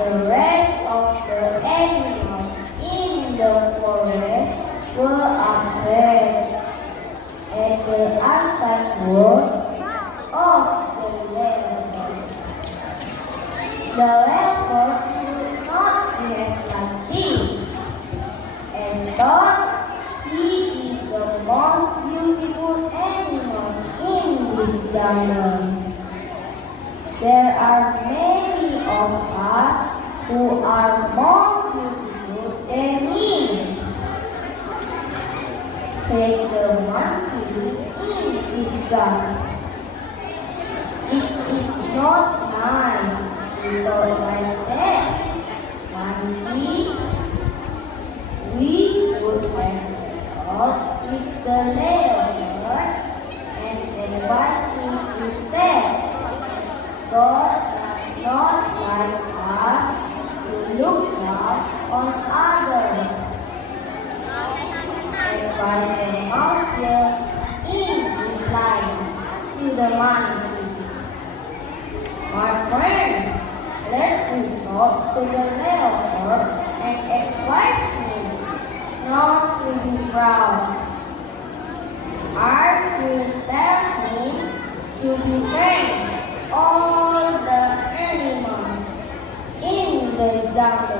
The rest of the animals in the forest were afraid at the unkind words of the leopard. The leopard should not behave like this, as thought he is the most beautiful animal in this jungle. There are many of us who are more beautiful than him, said the monkey in disgust. It is not nice to talk like that, monkey. We should have talked with the leopard and advise me instead. God does not like us to look down on others. Advised the mouse in reply to the monkey. My friend, let me talk to the leopard and advise him not to be proud. I will tell him to be frank all the animals in the jungle.